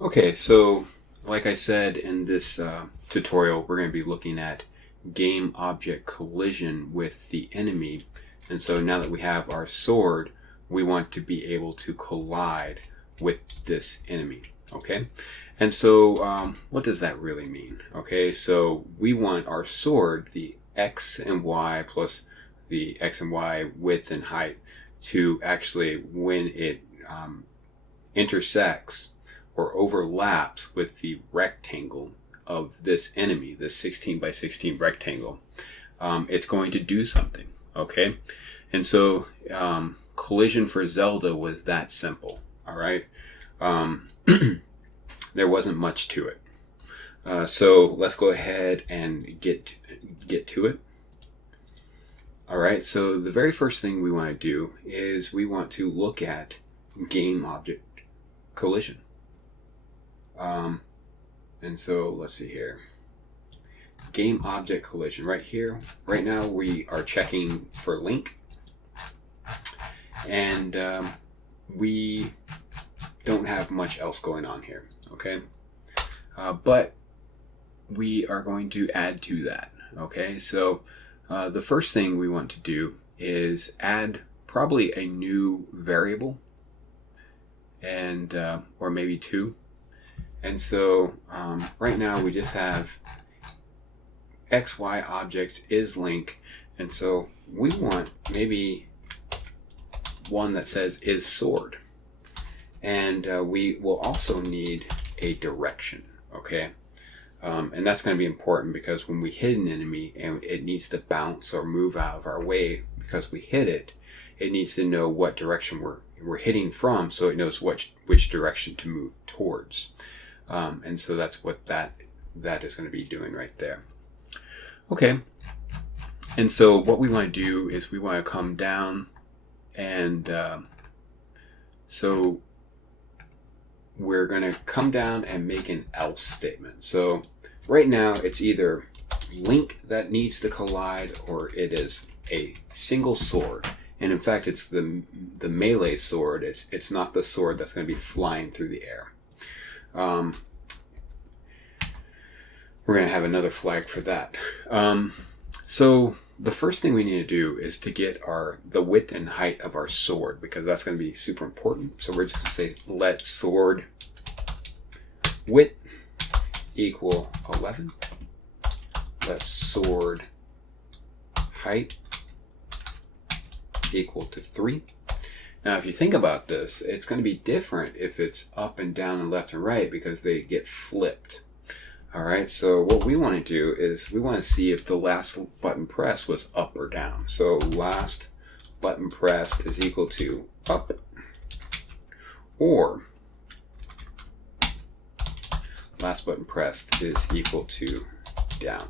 Okay, so like I said in this tutorial, we're going to be looking at game object collision with the enemy. And so now that we have our sword, we want to be able to collide with this enemy. Okay, and so what does that really mean? Okay, so we want our sword, the x and y plus the x and y width and height, to actually, when it intersects or overlaps with the rectangle of this enemy, this 16 by 16 rectangle, it's going to do something. Okay, and so collision for Zelda was that simple. All right, there wasn't much to it. So let's go ahead and get to it. All right, so the very first thing we want to do is we want to look at game object collision. And so let's see here. Game object collision right here. Right now we are checking for link, and we don't have much else going on here. Okay, but we are going to add to that. Okay, so the first thing we want to do is add probably a new variable, and or maybe two. And so right now we just have XY object is link, and so we want maybe one that says is sword, and we will also need a direction. Okay, and that's going to be important because when we hit an enemy and it needs to bounce or move out of our way because we hit it, it needs to know what direction we're hitting from, so it knows which direction to move towards. And so that's what that is going to be doing right there. Okay, and so what we want to do is we want to come down, and so we're going to come down and make an else statement. So right now it's either link that needs to collide, or it is a single sword. And in fact, it's the melee sword. It's not the sword that's going to be flying through the air. We're going to have another flag for that. So the first thing we need to do is to get the width and height of our sword, because that's going to be super important. So we're just going to say let sword width equal 11. Let sword height equal to 3. Now, if you think about this, it's going to be different if it's up and down and left and right, because they get flipped. All right, so what we want to do is we want to see if the last button press was up or down. So last button press is equal to up, or last button pressed is equal to down.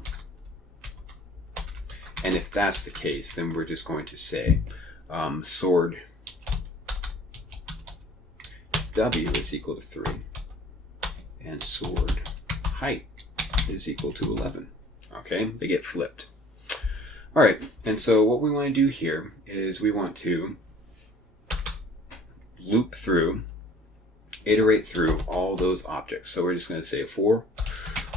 And if that's the case, then we're just going to say sword W is equal to 3, and sword height is equal to 11. Okay, they get flipped. All right, and so what we want to do here is we want to loop through, iterate through all those objects. So we're just going to say for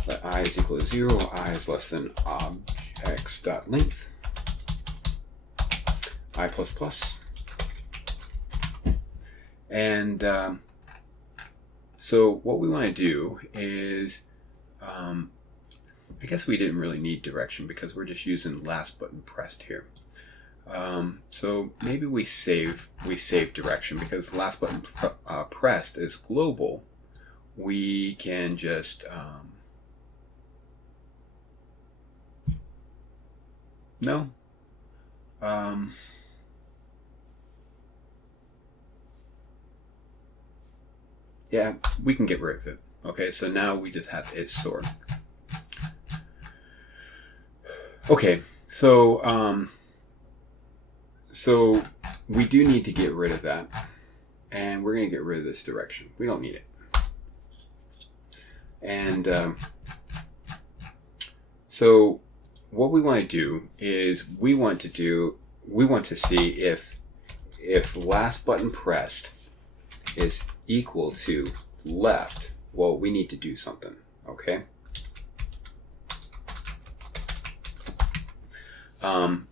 let I is equal to 0, I is less than objects.length, I plus plus. And so what we want to do is, I guess we didn't really need direction because we're just using last button pressed here. So maybe we save direction, because last button pressed is global. We can just no. Yeah, we can get rid of it. Okay, so now we just have its sword. Okay, so so we do need to get rid of that, and we're going to get rid of this direction. We don't need it. And so what we want to do is we want to see if last button pressed is equal to left well, we need to do something, okay?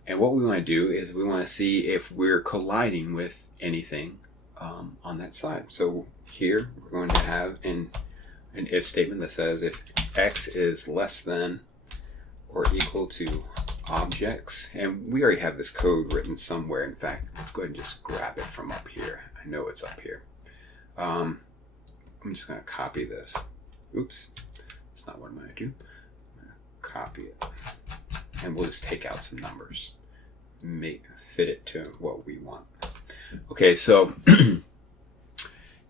And what we want to do is we want to see if we're colliding with anything on that side. So here we're going to have an if statement that says if x is less than or equal to objects, and we already have this code written somewhere. In fact, let's go ahead and just grab it from up here. I know it's up here. I'm just going to copy this. Oops, that's not what I'm going to do. I'm going to copy it, and we'll just take out some numbers, fit it to what we want. Okay, so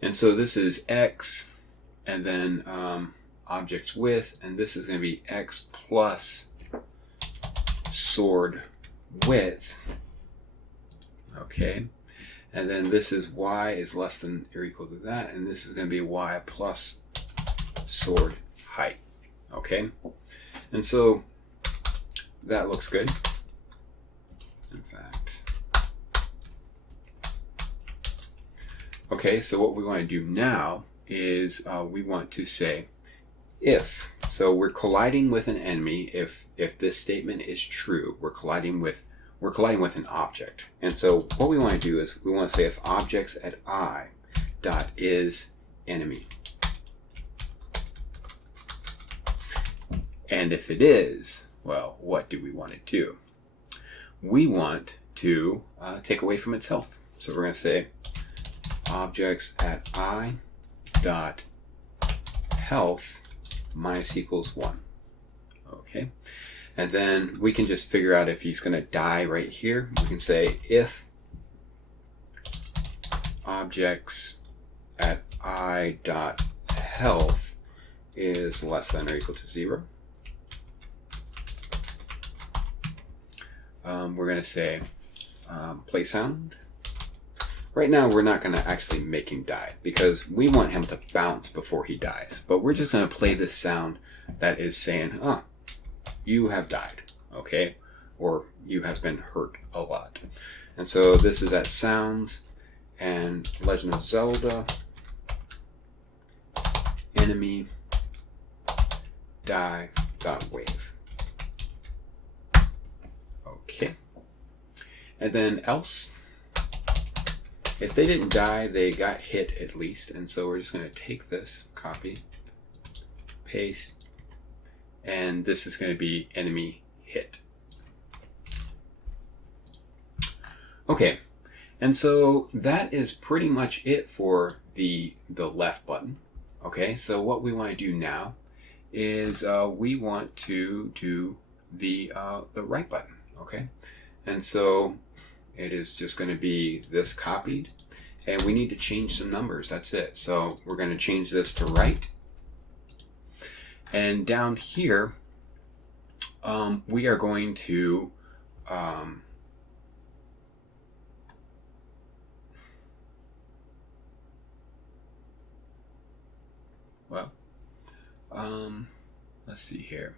and so this is x, and then objects width, and this is going to be x plus sword width. Okay, and then this is y is less than or equal to that, and this is going to be y plus sword height. Okay, and so that looks good. In fact, okay, so what we want to do now is we want to say if. So we're colliding with an enemy. If this statement is true, we're colliding with an object. And so what we want to do is we want to say if objects at I dot is enemy. And if it is, well, what do we want to do? We want to take away from its health. So we're going to say objects at I dot health minus equals 1. Okay, and then we can just figure out if he's going to die right here. We can say if objects at I dot health is less than or equal to 0. We're going to say play sound. Right now, we're not going to actually make him die because we want him to bounce before he dies. But we're just going to play this sound that is saying, oh, you have died, okay? Or you have been hurt a lot. And so this is at sounds and Legend of Zelda, enemy, die, dot wave. Okay. And then else. If they didn't die, they got hit at least. And so we're just going to take this, copy, paste, and this is going to be enemy hit. Okay, and so that is pretty much it for the left button. Okay, so what we want to do now is we want to do the right button. Okay, and so it is just going to be this copied, and we need to change some numbers. That's it. So we're going to change this to right. And down here, we are going to let's see here.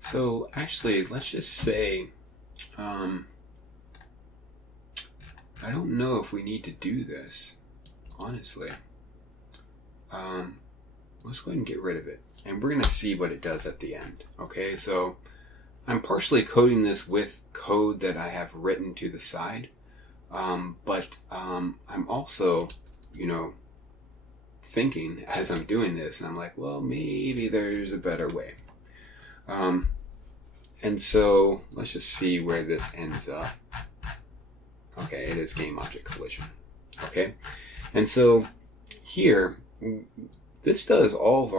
So actually, let's just say, I don't know if we need to do this, honestly. Let's go ahead and get rid of it. And we're going to see what it does at the end. Okay, so I'm partially coding this with code that I have written to the side. But I'm also, thinking as I'm doing this, and I'm like, well, maybe there's a better way. And so let's just see where this ends up. Okay, it is game object collision. Okay, and so here, this does all of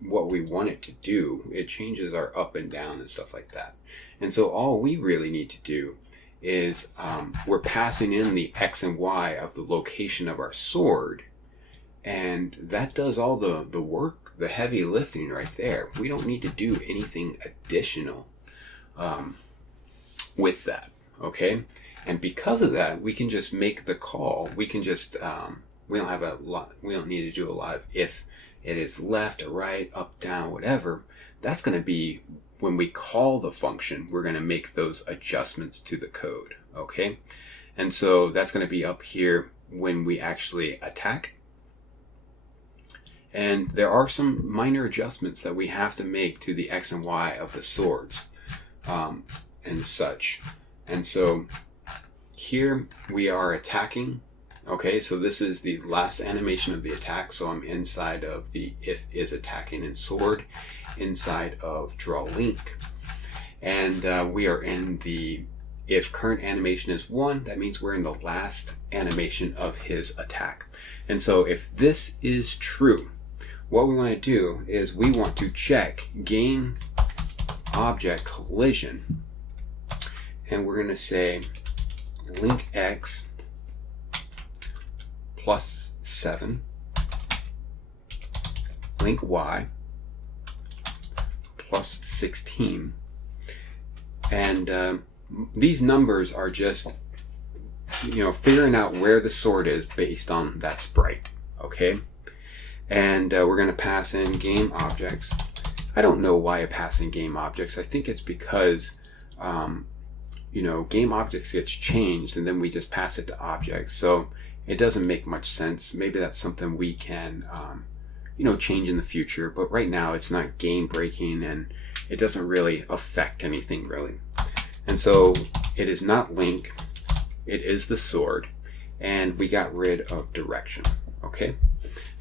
what we want it to do. It changes our up and down and stuff like that. And so all we really need to do is we're passing in the X and Y of the location of our sword, and that does all the work, the heavy lifting right there. We don't need to do anything additional with that, okay? And because of that, we can just make the call. We can just we don't have a lot, we don't need to do a lot of if it is left or right, up, down, whatever. That's going to be when we call the function, we're going to make those adjustments to the code, okay? And so that's going to be up here when we actually attack. And there are some minor adjustments that we have to make to the X and Y of the swords and such. And so here we are attacking. Okay, so this is the last animation of the attack. So I'm inside of the if is attacking and sword, inside of draw link. And we are in the if current animation is 1, that means we're in the last animation of his attack. And so if this is true, what we want to do is we want to check game object collision. And we're going to say link X plus 7, link Y plus 16. And these numbers are just, figuring out where the sword is based on that sprite, okay? And we're going to pass in game objects. I don't know why I pass in game objects. I think it's because, game objects gets changed and then we just pass it to objects. So it doesn't make much sense. Maybe that's something we can, change in the future. But right now it's not game breaking and it doesn't really affect anything really. And so it is not link, it is the sword, and we got rid of direction, okay?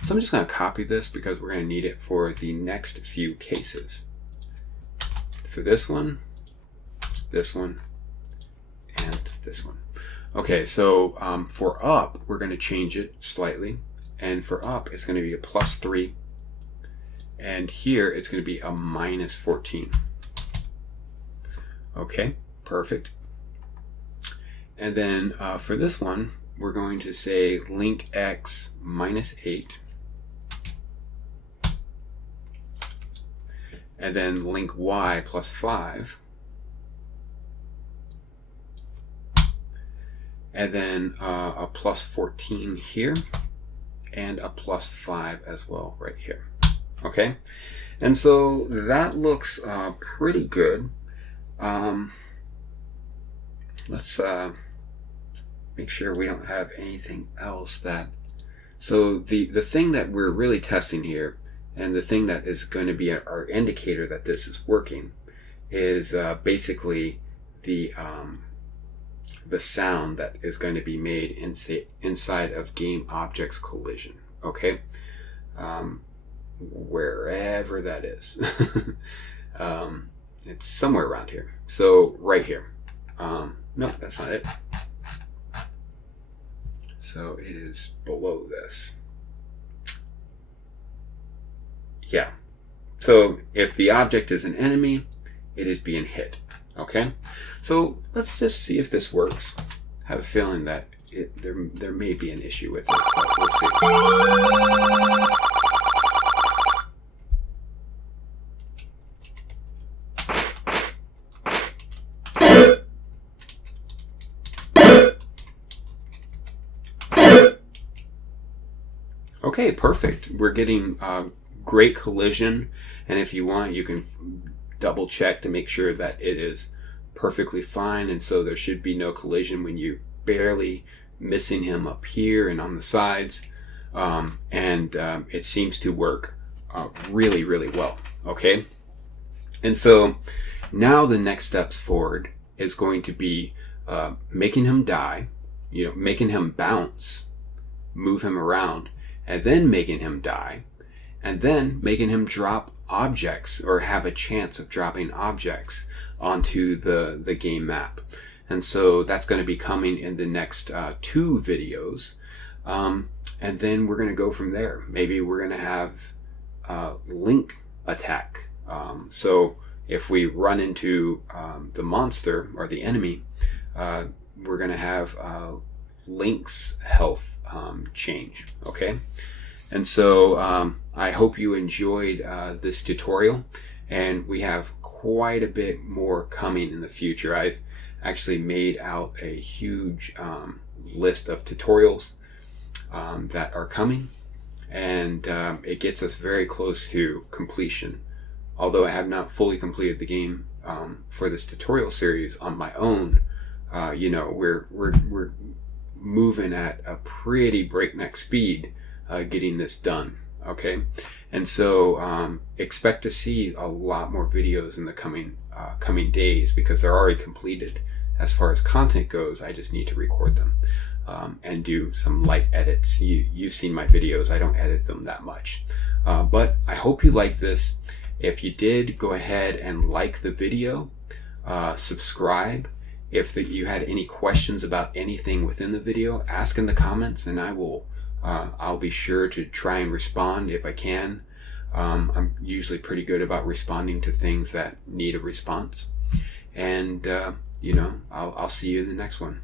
So I'm just going to copy this because we're going to need it for the next few cases. For this one, and this one. Okay, so for up, we're going to change it slightly, and for up, it's going to be a +3, and here it's going to be a -14. Okay. Perfect. And then for this one, we're going to say link X -8. And then link Y +5. And then a +14 here. And a +5 as well right here. Okay? And so that looks pretty good. Let's make sure we don't have anything else that... So the thing that we're really testing here, and the thing that is going to be our indicator that this is working, is basically the sound that is going to be made inside of game objects collision. Okay, wherever that is, it's somewhere around here. So right here. No, that's not it. So it is below this. Yeah. So if the object is an enemy, it is being hit. Okay? So let's just see if this works. I have a feeling that there may be an issue with it, but we'll see. Okay, perfect. We're getting great collision, and if you want, you can double check to make sure that it is perfectly fine, and so there should be no collision when you're barely missing him up here and on the sides, and it seems to work really, really well. Okay, and so now the next steps forward is going to be making him die, making him bounce, move him around, and then making him die, and then making him drop objects or have a chance of dropping objects onto the game map. And so that's going to be coming in the next 2 videos. And then we're going to go from there. Maybe we're going to have link attack. So if we run into the monster or the enemy, we're going to have Link's health change. Okay, and so I hope you enjoyed this tutorial, and we have quite a bit more coming in the future. I've actually made out a huge list of tutorials that are coming, and it gets us very close to completion. Although I have not fully completed the game for this tutorial series on my own, we're moving at a pretty breakneck speed getting this done. Okay, and so expect to see a lot more videos in the coming days, because they're already completed. As far as content goes, I just need to record them and do some light edits. You've seen my videos. I don't edit them that much. But I hope you like this. If you did, go ahead and like the video, subscribe. If you had any questions about anything within the video, ask in the comments, and I'll be sure to try and respond if I can. I'm usually pretty good about responding to things that need a response. And I'll see you in the next one.